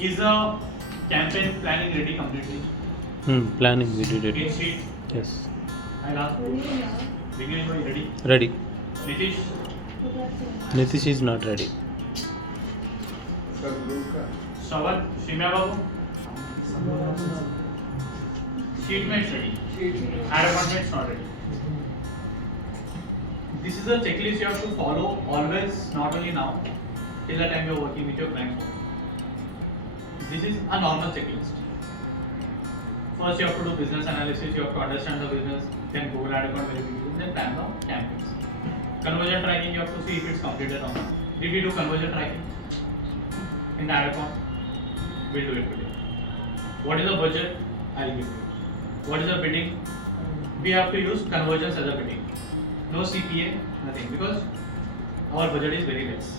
Is a campaign planning ready completely? Planning, we did Get it. sheet. Yes. I'll ask. Beginning by ready. Ready. Nitish. Nitish is not ready. Shravan. Shimya Babu. Sheetmates ready. Add appointments not ready. This is a checklist you have to follow always, not only now, till the time you are working with your client. This is a normal checklist. First, you have to do business analysis, you have to understand the business, then Google Ad account verification, then plan the campaigns. Conversion tracking, you have to see if it's completed or not. Did we do conversion tracking in the ad account? We'll do it today. What is the budget? I'll give you. What is the bidding? We have to use conversions as a bidding. No CPA, nothing, because our budget is very less.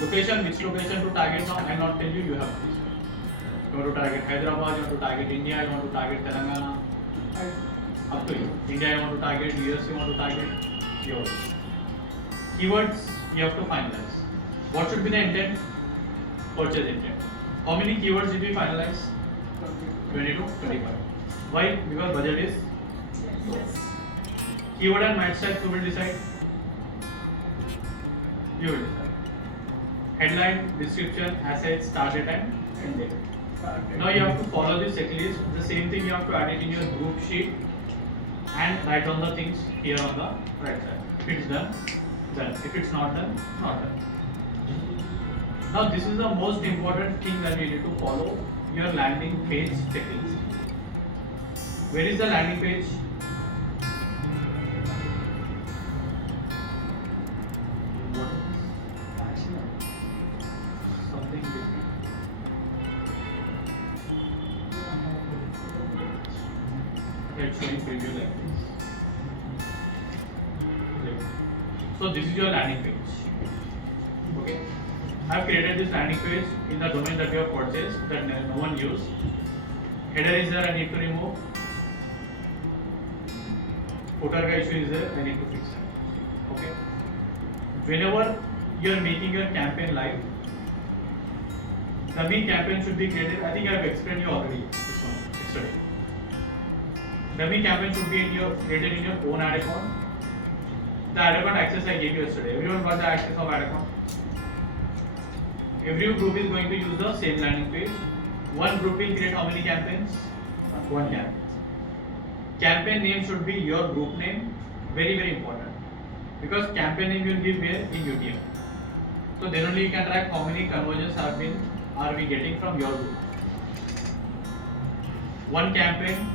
Location, which location to target now? I'll not tell you, you have to decide. You want to target Hyderabad, you want to target India, you want to target Telangana. Up to you. India, you want to target, US, you want to target, yours. Keywords, you have to finalize. What should be the intent? Purchase intent. How many keywords did we finalize? 20 to 25. Why? Because budget is low. Keyword and match type, who will decide? You will decide. Headline, description, assets, target and end date. Now you have to follow this checklist. The same thing you have to add it in your group sheet and write down the things here on the right side. If it's done, done. If it's not done, not done. Now this is the most important thing that we need to follow, your landing page checklist. Where is the landing page? Something different. It's showing preview like this. So this is your landing page. Okay. I have created this landing page in the domain that we have purchased that no one used. Header is there, I need to remove. Footer ka issue is there, I need to fix it. Okay. Whenever you are making your campaign live, the main campaign should be created. I think I have explained you already this one yesterday. Dummy campaign should be created in your own ad account. The ad account access I gave you yesterday. Everyone got the access of ad account. Every group is going to use the same landing page. One group will create how many campaigns? One campaign. Campaign name should be your group name. Very, very important. Because campaign name you will give where? In UTM. So then only you can track how many conversions are we getting from your group. One campaign.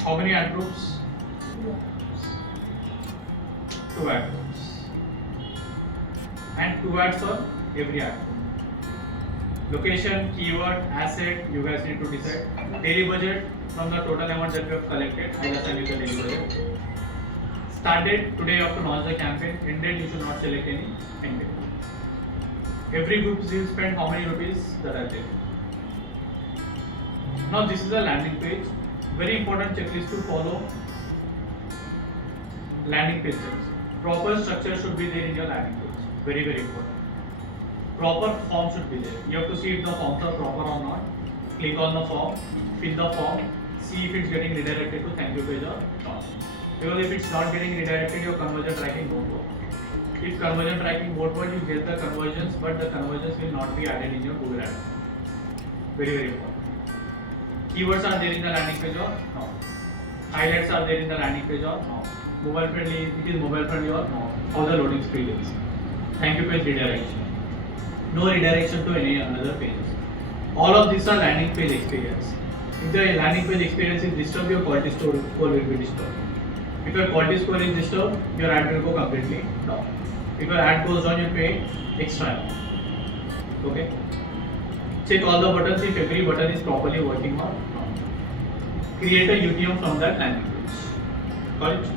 How many ad groups? 2 ad groups. And 2 ads for every ad group. Location, keyword, asset, you guys need to decide. Daily budget from the total amount that we have collected. I will assign you the daily budget. Start date, today you have to launch the campaign. End date, you should not select any end date. Every group will spend how many rupees that I tell you. Now this is a landing page. Very important checklist to follow. Landing page checklist. Proper structure should be there in your landing page. Very, very important. Proper form should be there. You have to see if the forms are proper or not. Click on the form, fill the form, see if it's getting redirected to thank you page or not. Because if it's not getting redirected, your conversion tracking won't work. If conversion tracking won't work, you get the conversions, but the conversions will not be added in your Google Ads. Very, very important. Keywords are there in the landing page or not? Highlights are there in the landing page or not? Mobile friendly, it is mobile friendly or not? How the loading speed is? Thank you page redirection. No redirection to any another page. All of these are landing page experience. If the landing page experience is disturbed, your quality score will be disturbed. If your quality score is disturbed, your ad will go completely down. If your ad goes down, you pay extra. Okay. Check all the buttons if every button is properly working or not. Create a UTM from that landing page. Got it?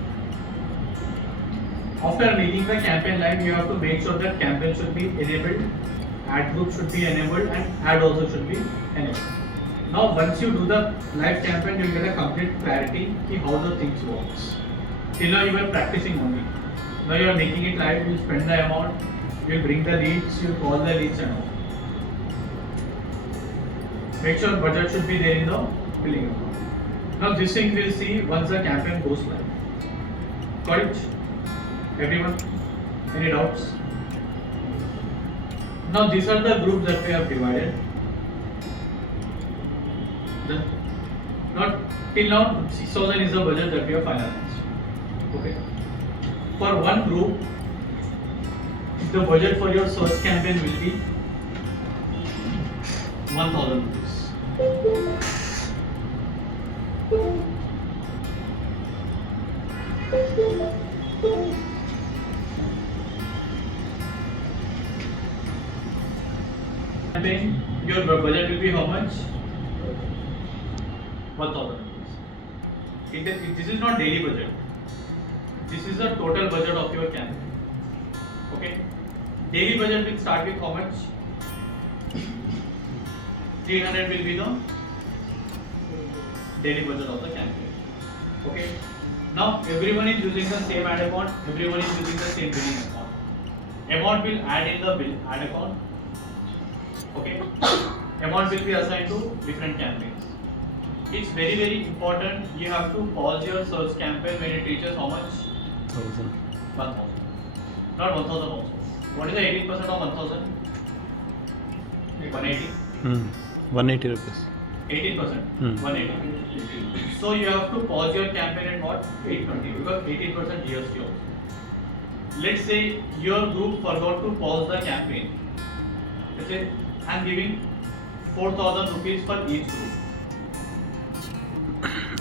After making the campaign live, you have to make sure that campaign should be enabled, ad group should be enabled, and ad also should be enabled. Now, once you do the live campaign, you will get a complete clarity on how the things works. Till now, you were practicing only. Now you are making it live. You spend the amount, you will bring the leads, you will call the leads and all. Make sure budget should be there in the billing account. Now this thing we'll see once the campaign goes live. Got it? Everyone? Any doubts? Now these are the groups that we have divided. Not till now 6,000 is the budget that we have finalized. Okay. For one group, the budget for your search campaign will be 1,000 rupees. Campaign, your budget will be how much? 1,000 rupees. This is not daily budget. This is the total budget of your campaign. Okay. Daily budget will start with how much? 300 will be the daily budget of the campaign. Okay. Now everyone is using the same ad account. Everyone is using the same billing account. Amount will add in the bill ad account. Okay. Amount will be assigned to different campaigns. It's very important. You have to pause your search campaign when it reaches how much? 1,000. 1,000. Not 1,000 also. What is the 18% of 1,000? 180. 180 rupees. 18%. 180. So you have to pause your campaign at what? 820 because 18% GST also. Let's say your group forgot to pause the campaign. Let's say I'm giving 4,000 rupees for each group.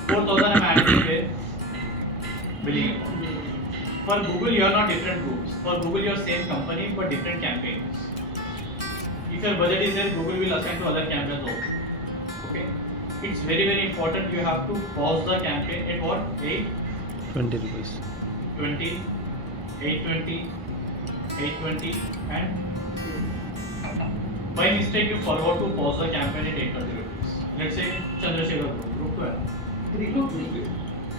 4,000 I'm adding with billing account. For Google, you are not different groups. For Google, you are same company but different campaigns. If your budget is there, Google will assign to other campaigns also. Okay. It's very important. You have to pause the campaign at what? 20 rupees. 20, 820, 820, and by mistake you forgot to pause the campaign at 820 rupees. Let's say Chandrasekhar group 2.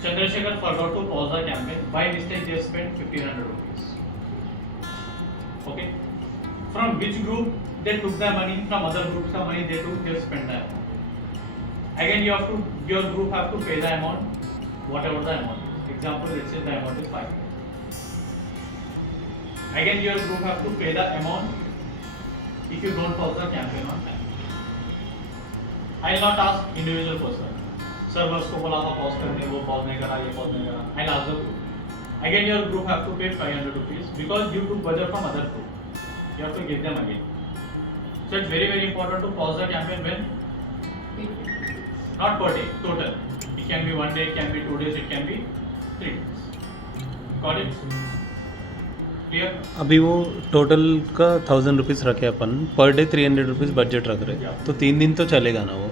Chandrasekhar forgot to pause the campaign. By mistake they spent 1,500 rupees. Okay. From which group they took the money? From other groups the money they took, they spent the amount. Again you have to, your group have to pay the amount, whatever the amount is. Example, let's say the amount is 5. Again your group have to pay the amount if you don't pause the campaign on time. I will not ask individual person. Sir, बस को बोला था pause करने, वो pause नहीं करा, ये pause नहीं करा. I will ask the group. Again your group have to pay 500 rupees because you took budget from other group. You have to give them again. So it's very important to pause the campaign when? Not per day, total. It can be 1 day, it can be 2 days, it can be 3 days. Got it? Clear? अभी वो total का 1,000 rupees रखे अपन per day 300 rupees budget रख रहे तो 3 दिन तो चलेगा ना वो.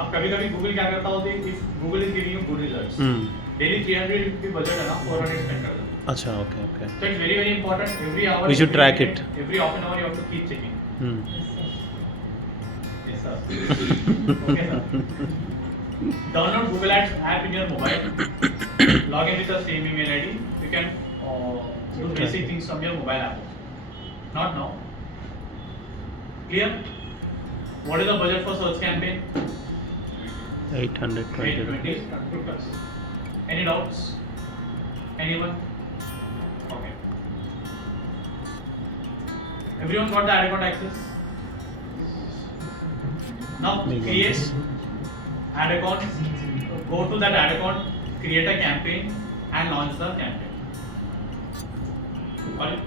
अब कभी गूगल क्या करता होता है, if Google is giving you good results, daily 300 की बजट है ना 400 स्पेंड कर देते. अच्छा, okay. So it's very important. Every hour We should track it. Every half an hour you have to keep checking. Yes sir. Okay sir. Download Google Ads app in your mobile. Log in with the same email ID. You can do basic things from your mobile app. Not now. Clear? What is the budget for search campaign? 820. 820 plus. Any doubts? Anyone? Okay. Everyone got the ad account access? Now create ad account, go to that ad account, create a campaign and launch the campaign. Got it?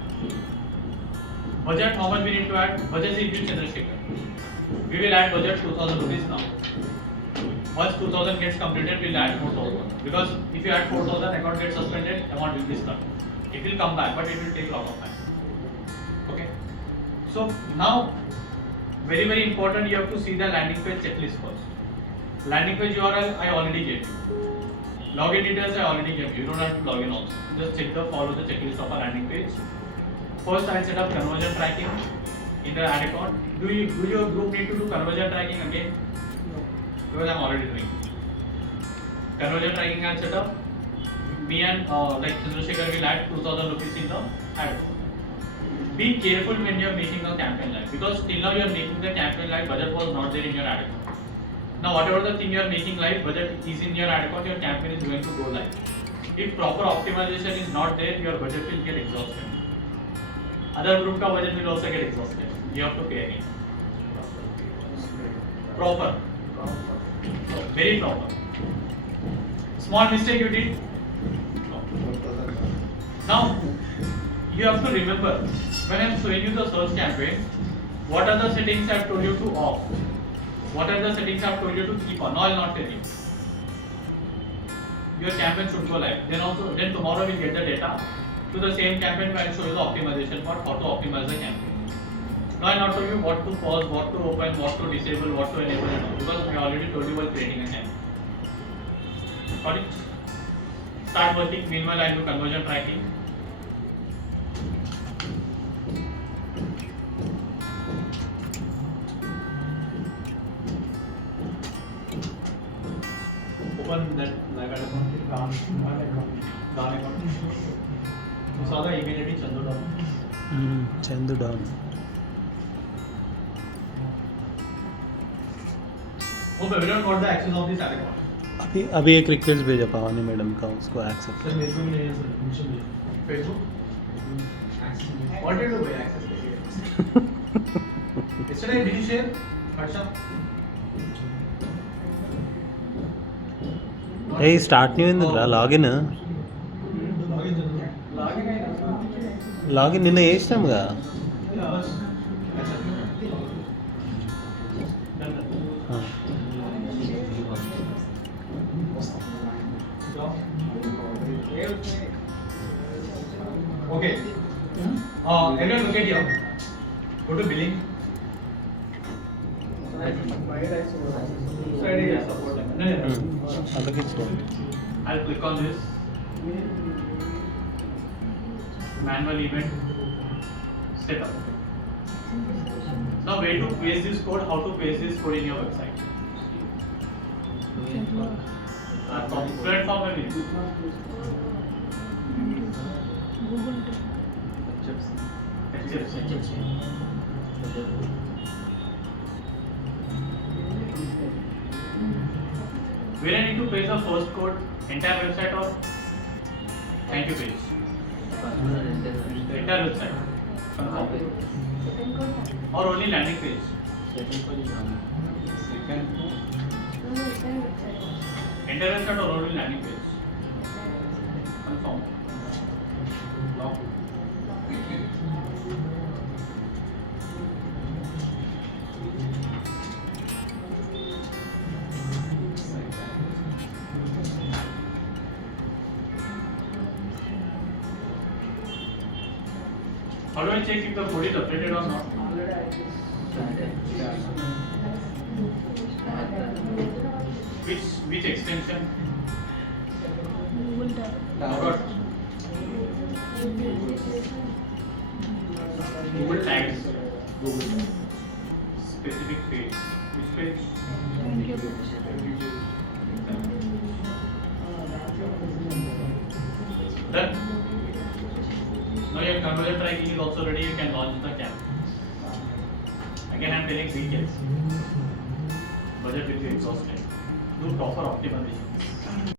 Budget, how much we need to add? Budget is equal to Chandrasekhar. We will add budget 2,000 rupees now. Once 2,000 gets completed, we will add 4,000. Because if you add 4,000, account gets suspended, amount will be stuck. It will come back, but it will take a lot of time. Okay? So now, very important, you have to see the landing page checklist first. Landing page URL I already gave you. Login details I already gave you. You don't have to log in also. Just follow the checklist of a landing page. First, I set up conversion tracking in the ad account. Do your group need to do conversion tracking again? No. Because I'm already doing. Conversion tracking I set up. Me and like Chandrasekhar will add 2,000 rupees in the ad account. Be careful when you are making a campaign live because till now you are making the campaign live. Budget was not there in your ad account. Now whatever the thing you are making live, budget is in your ad account, your campaign is going to go live. If proper optimization is not there, your budget will get exhausted. Other group ka budget will also get exhausted. You have to pay again. Proper. Very proper. Small mistake you did. No. Now you have to remember, when I am showing you the search campaign, what are the settings I have told you to off? What are the settings I have told you to keep on? No, I will not tell you. Your campaign should go live. Then tomorrow we'll get the data to the same campaign where I will show you the optimization part, how to optimize the campaign. Now I will not tell you what to pause, what to open, what to disable, what to enable and all, because I already told you while creating a campaign. Got it? Start working. Meanwhile, I will do conversion tracking. Open that live ad account. Down account. You saw the immediately Chandu down. Chandu down. Hope everyone got the access of this ad account. अभी एक request भेजा पावानी madam का, उसको accept. Sir मेरे को भी नहीं है सर, मुझे भी Facebook. What did you do by access? Yesterday did you share? Harsha? A start new ఎందుకురా లాగిన్ లాగిన్ నిన్న వేసినాముగా. Okay. Everyone look at here. Go to billing. అలాగే I'll click on this. Manual event setup. Now where to paste this code, how to paste this code in your website. Platform में भी. HFC. Where I need to paste the first code, entire website or thank you page? Entire website. Confirm. Or only landing page? Entire website or only landing page? Confirm. Lock. How do I check if the code is updated or not? Which extension? Forgot. Google Tags. Google. Specific page. Which page? Done. Now your conversion tracking is also ready. You can launch the campaign. Again, I am telling details. Budget will be exhausted. Do proper optimization.